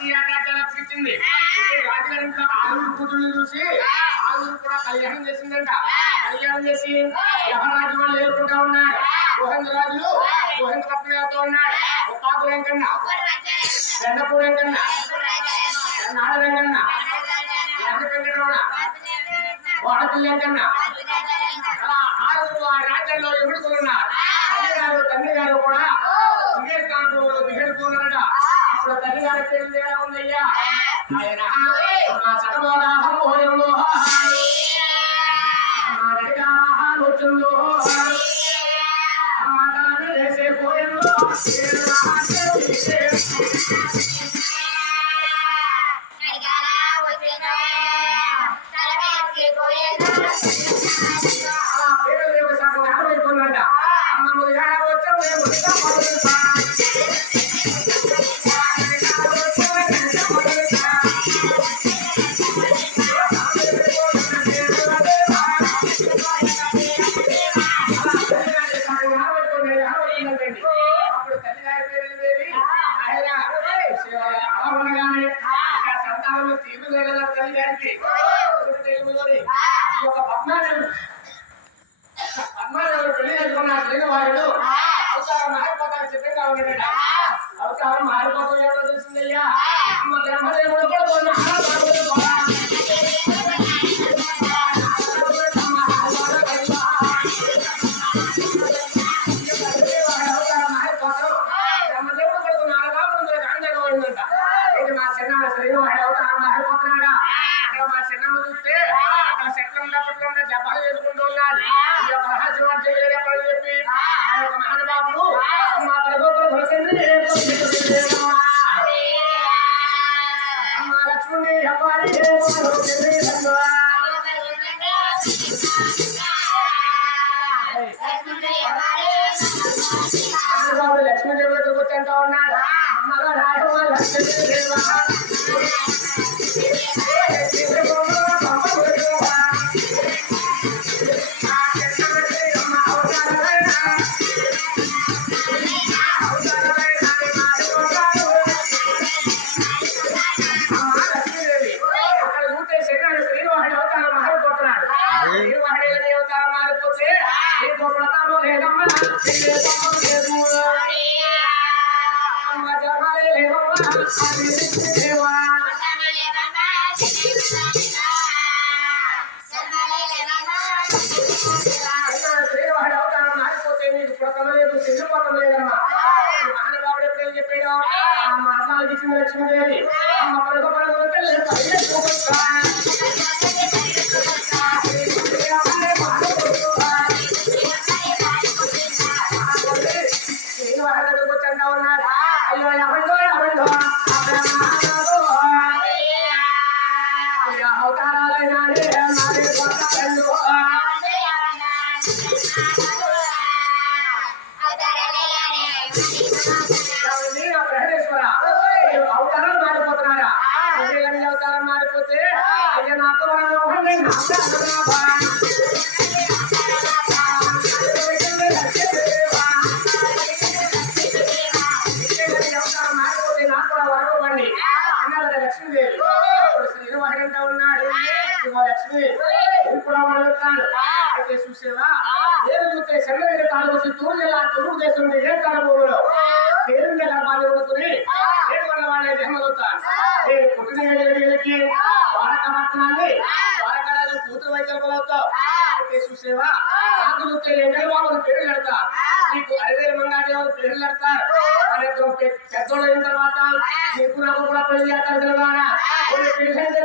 ఈ ఆరాధ్యాలు అప్పగించింది రాజుగారి ఇంట్లో ఆరుగురు కూతుర్ని చూసి ఆరుగురు కూడా కళ్యాణం చేసిందంట. కళ్యాణం చేసి యమరాజు వాళ్ళు ఏలుకుంటా ఉన్నారు. కోహంద రాజులు కోహంద పట్నం వెళ్తూ ఉన్నాడు ఉపాకులు ఎంకన్నా బెండపూడి ఎంకన్నా నాడ వెంకన్నా వెంకటరమణ వాడపిల్లి అలా ఆరుగురు ఆ రాజ్యంలో ఎగుడుకున్నారు తల్లి గారు తండ్రి గారు కూడా దిగేస్తాను దిగడుకున్నారట అప్పుడు తల్లి గారి పేరు ఎలా ఉందయ్యా ఆయన మా సకమోదాహం హోయంలో మా నడిగాహాలు వచ్చుందో మా తల వేసే పోయంలో చేసుకున్న వాడు అవతారం మారిపోతాను ఉన్నాడట లక్ష్మీదేవి దగ్గర కూర్చుంటా ఉన్నాడు అమ్మగా రాయడం లక్ష్మీదేవి అవతారాలైనా నాదే చూసేవా? నేను చూస్తే చెన్నై తాలూకు చిత్తూరు జిల్లా దేశం నుండి ఏ కాలభూమిలో పేరు గర్భాన్ని కొడుకుని నేను మన వాళ్ళే జన్మవుతాను నేను పుట్టిన ఏళ్ళకి ద్వారక పట్టణాన్ని ద్వారకరాజు కూతురు వైద్యులవుతావు అయితే చూసేవా? నాకు చూస్తే ఎంగళ పేరు పెడతా నీకు అరవై మంగాటి వాళ్ళు పేరు కడతారు. మరి పెద్దోళ్ళు అయిన తర్వాత నీకు నాకు కూడా పెళ్ళి చేస్తారు తెలంగాణ పెళ్ళంటే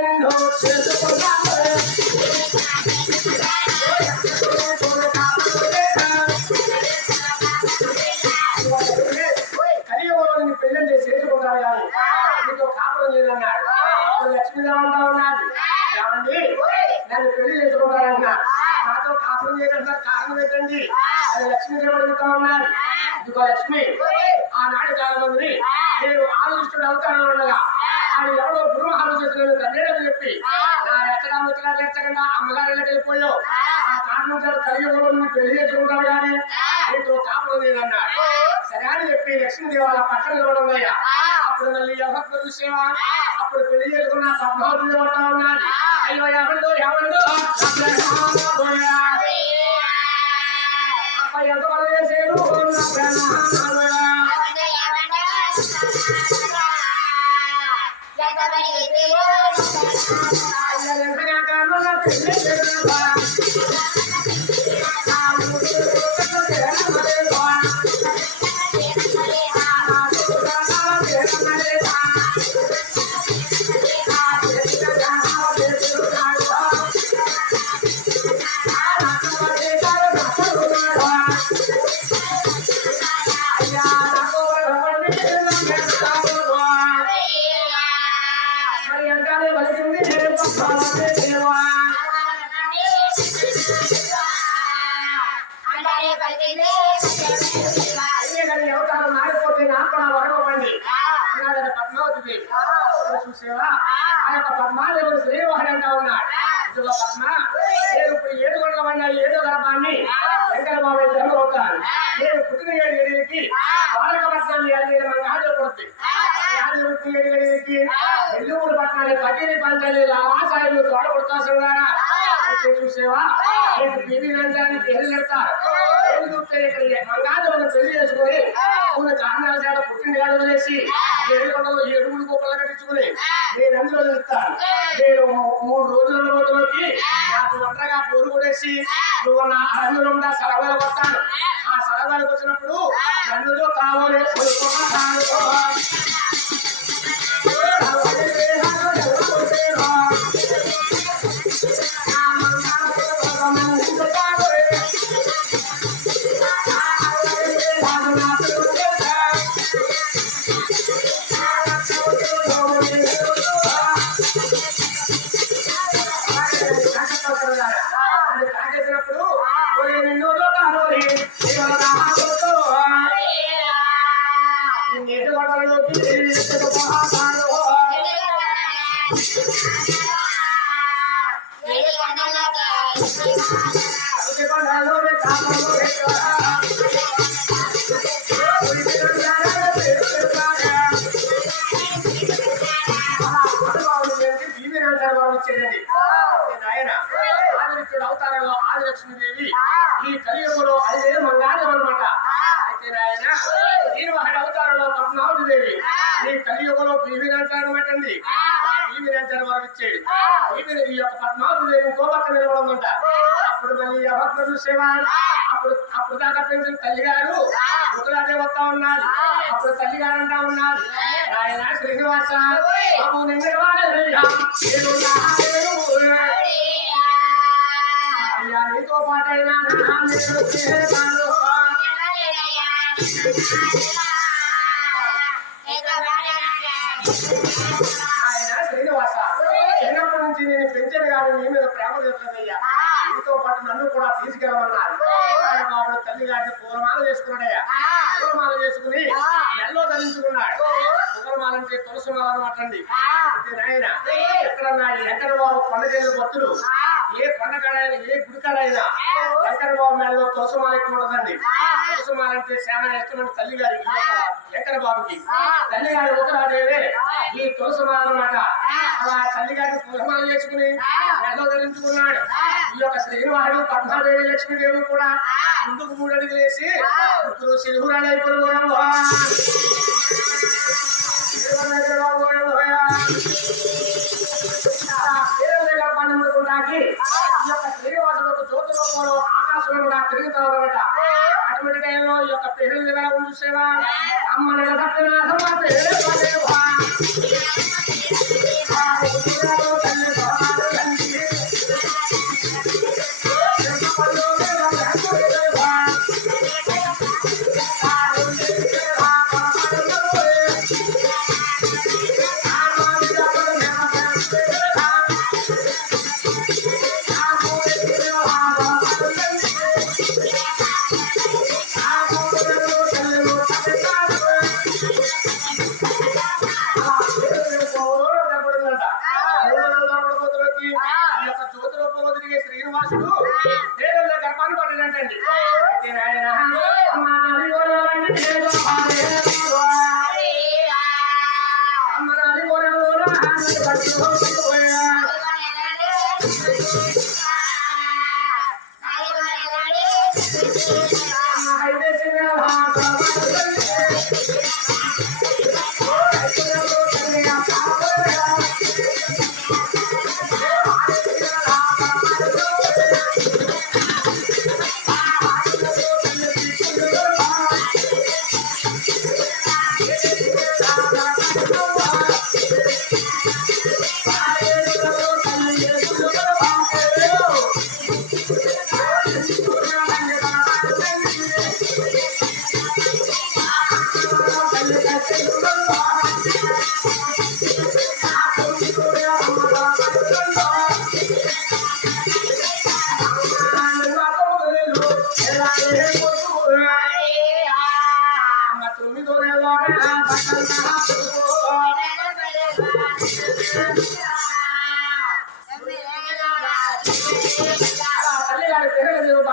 కాపురం చేయడానికి కారణం ఏంటండి అది లక్ష్మీదేవి అడుగుతా ఉన్నారు ఇదిగో లక్ష్మి ఆనాడు చాలా మందిని నేను ఆలోచిస్తుడు అవుతాను ఉండగా ఆయన ఎవరో గురువు ఆలోచిస్తున్న తండ్రి చెప్పి. నా ఎచ్చగా ముచ్చగా తెచ్చకుండా అమ్మగారి ఇళ్ళకి వెళ్ళిపోయావు. ఆ. కారణం చేత కలియుగంలో పెళ్ళి చేసుకుంటావు కానీ నీతో కాపురం లేదన్నాడు. సరే అని చెప్పి లక్ష్మీదేవి వాళ్ళ పక్కన నిలబడిందయ్యా అప్పుడు మళ్ళీ ఎవరు చూసేవా అప్పుడు పెళ్ళి చేసుకున్న పడతా ఉన్నది. అయ్యో ఎవండు ఎవండు అప్ప ఎంత పని చేసేరు నా ప్రాణాలుగా. నేను ఇప్పుడు ఏడు గంటల పడిన ఏడో గర్భాన్ని వెంకట బాబాయ్ జన్మ అవుతాను నేను పుట్టిన ఏడు గడియలకి బాలకపట్నాన్ని ఏడు మన ఆటలు కొడుతుంది ఏడు గడియలకి ఎల్లూరు పట్టణాన్ని పట్టిని పంచాలి ఆశాలు తోడ కొడతాసున్నారా అయితే చూసేవా? రేపు బీబీ నంచాన్ని పేరు చూస్తే ఇక్కడ మంగాదేవుని పెళ్ళి చేసుకుని ఉన్న చార్మినార్ చేత పుట్టిన ఏడు వదిలేసి ఏడు కొండలు ఏడుగులు కుప్పలు కట్టించుకుని నేను అందులో చెప్తాను నేను మూ- మూడు రోజుల రోజులకి నాకు ఒంటరిగా పూరు కొడేసి నువ్వు నా అరణ్యంలో ఉన్న సరవాలకు వస్తాను. ఆ. సరవాలకు వచ్చినప్పుడు నన్నుతో కావాలి. ఈ కలియుగంలో బీవీ నంచారన్నమాట అండి ఆ. బీవీ నంచారు వారు ఇచ్చాడు బీవీ ఈ యొక్క పద్మావతి గోపక్క నిలబడమంట. అప్పుడు మళ్ళీ ఎవరు చూసేవా అప్పుడు అప్పుడు దాకా పెంచిన తల్లి గారు ఒకలాగే వస్తా ఉన్నారు అప్పుడు తల్లి గారు అంటా ఉన్నారు ఆయన శ్రీనివాస. బాబు నిన్నవాడయ్యా నేను నా అయ్యా నీతో పాటైనా నేను పెంచాను కానీ నీ మీద ప్రేమ తీర్చదయ్యా నీతో పాటు నన్ను కూడా తీసుకెళ్ళమన్నారు. బాబుడు తల్లి గారిని పూలమాల చేసుకున్నాడయ్యా. పూలమాల చేసుకుని నెల్లో ధరించుకున్నాడు. పూలమాల అంటే తులసి మాల అనమాట అండి. నాయన. ఎక్కడన్నా ఈ వెంకట బాబు కొండచేలు భక్తులు ఏ కొండకాడైనా ఏ గుడికాడైనా వెంకట బాబు మేడలో తులసి మాల ఎక్కువ ఉంటుందండి. తులసి మాల అంటే చాలా ఇష్టమైన తల్లి గారి వెంకట బాబుకి తల్లి గారి ఒకరాదేవే ఈ తులసి మాల అనమాట అలా తల్లి గారిని పూలమాల చేసుకుని నెలలో ధరించుకున్నాడు. ఈ యొక్క శ్రీనివాసుడు పద్మాదేవి లక్ష్మీదేవి కూడా ముందుకు మూడు అడుగులు వేసి ఇప్పుడు సిరుహురాలు అయిపోయాడు పండుకుంటాకి ఈ యొక్క శ్రీనివాసుడు జ్యోతి రూపంలో ఆకాశంలో కూడా తిరుగుతాడనమాట అటువంటి టైంలో ఈ యొక్క పేరు చూసేవా అమ్మ నిలబట్టిన అమ్మా,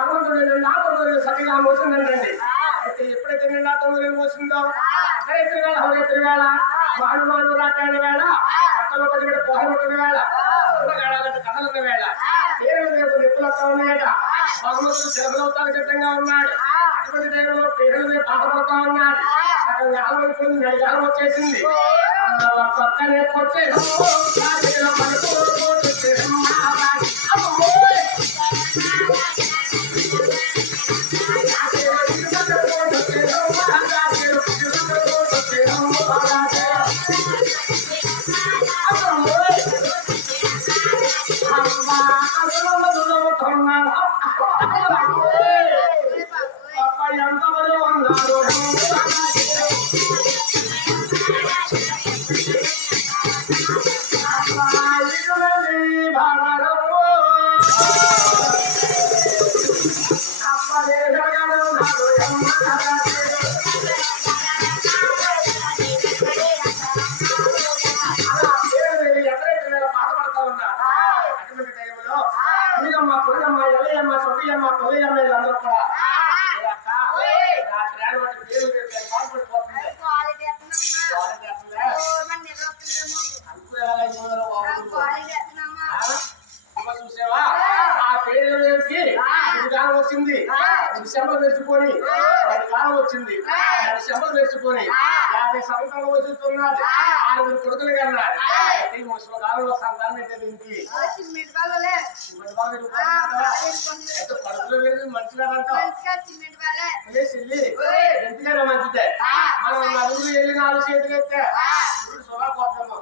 భగవంతుడు నిండా తొమ్మిది సతిగా మోసిందంటండి అయితే ఎప్పుడైతే నిండా తొమ్మిది మోసిందో అర్ధరాత్రి వేళ హోరేత్రి వేళ మాను మాను రాటాడి వేళ అట్టలో పది వేళ పోహముట్టిన వేళ ఉండగాడ కథలున్న వేళ పేరు రేపు నిప్పులతో ఉన్నాయట. భగవంతుడు జలబలవుతానికి సిద్ధంగా ఉన్నాడు. అటువంటి టైంలో పేరు రేపు బాధపడతా ఉన్నాడు. సగం కాలం అయిపోయింది నడిగాలం వచ్చేసింది. పక్కనే కొట్టేను రాత్రిలో తెచ్చుకొని పది కాలం వచ్చింది. డిసెంబర్ తెచ్చుకొని యాభై సంవత్సరాలు వస్తున్నది ఆరుగురు కొడుకులు కన్నారు ఈ ముసలి కాలంలో సంతానం పెట్టేది సిమెంట్ వాళ్ళే ఇప్పటి బాగా పెరుగుతున్నారు. అయితే కడుపులో లేదు మనిషి కాదంటావు సిమెంట్ వాళ్ళే వెళ్ళి ఎంతకైనా మంచిదే. మనం నలుగురు వెళ్ళి నాలుగు చేతులు ఎత్తే. సుగా పోతాము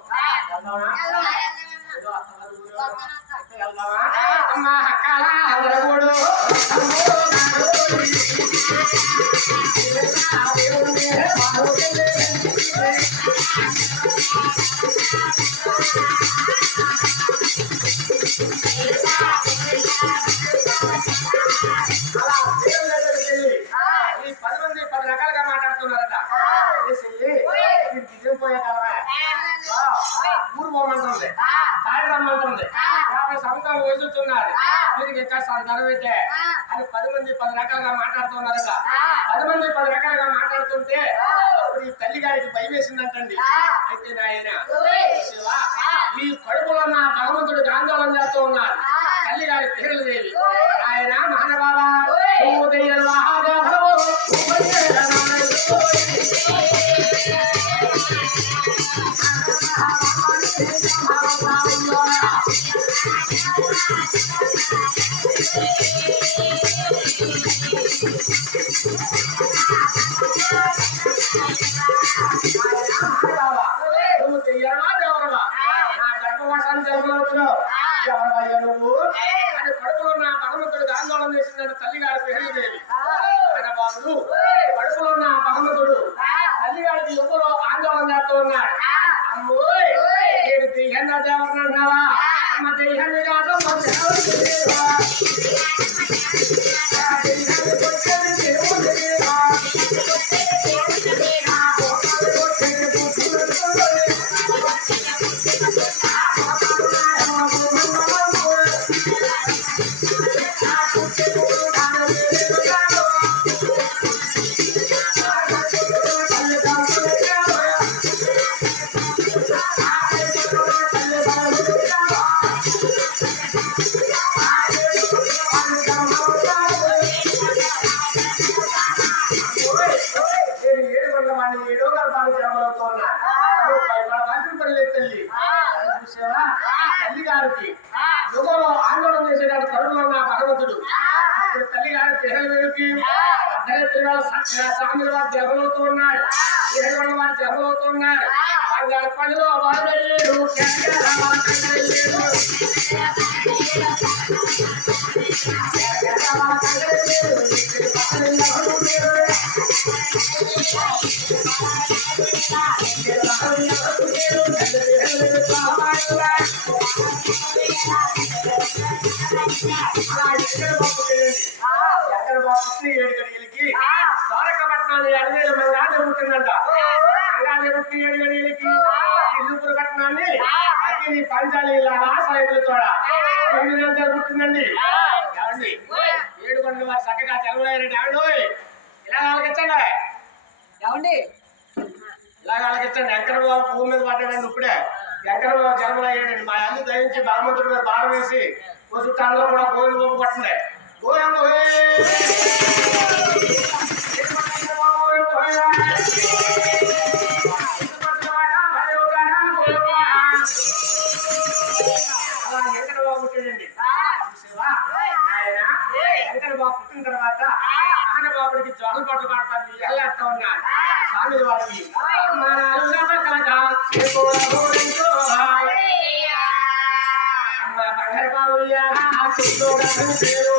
పది మంది పది రకాలుగా ఊరు పోమంటుంది తాడి రమ్మంటుంది యాభై సంవత్సరాలు వయసుతున్నారు వీరికి ఎక్కడ సంతానం అయితే అని పది మంది పది రకాలుగా మాట్లాడుతున్నారట పది మంది పది రకాలుగా మాట్లాడుతుంటే అప్పుడు ఈ తల్లి గారికి భయం వేసిందంటండి. అయితే నాయన ఈ కడుపులో ఉన్న భగవంతుడికి ఆందోళన చేస్తూ ఉన్నారు తల్లి గారి పేర్లు దేవి. ఆయన మహానుభావ ఆందోళన చేసిందని తల్లి గారి పేర్లు దేవి మన బాబుడు కడుపులో ఉన్న భగవంతుడు తల్లి గారికి ఎవరో ఆందోళన చేస్తూ ఉన్నాడు. అమ్మోయ్ నేను దిహన్న దేవరని అన్నావా? అమ్మ దిహన్ని కాదు చూసావా? తల్లి గారికి యుగంలో ఆందోళన చేసేటాడు కరువులో ఉన్న భగవంతుడు తల్లి గారి పిల్లల వెలుగుకి అర్ధరాత్రి వేళ స- స్వాముల వారు ఉన్నారు. ఎక్కడ ఇల్లుపురు పట్టణాన్ని అగ్ని పంచాలి లాగా సాయుధుల తోడ ఎనిమిది పుట్టిందండి ఏమండి? ఏడు వారు చక్కగా తెలవలేరండి ఏమండి ఇలా ఆలకించండి. ఏమండి? ఇలాగ ఆలకించండి. ఎక్కడ బాబు భూమి మీద పడ్డాడండి ఇప్పుడే. ఎక్కడ బాబు జన్మలయ్యాడండి మా అల్లు దయించి భగవంతుడి మీద భారం వేసి ఓ చుట్టాలలో కూడా గోవింద బాబు పట్టింది. గోవింద అలా ఎక్కడ బాబు పుట్టాడండి చూసావా? ఆయన వెంకట బాబు పుట్టిన తర్వాత ఆన బాబుడికి జోహల్ పట్ల పడతారు ఎల్లేస్తా ఉన్నారు స్వామి వారికి బంగారు బాబు పేరు.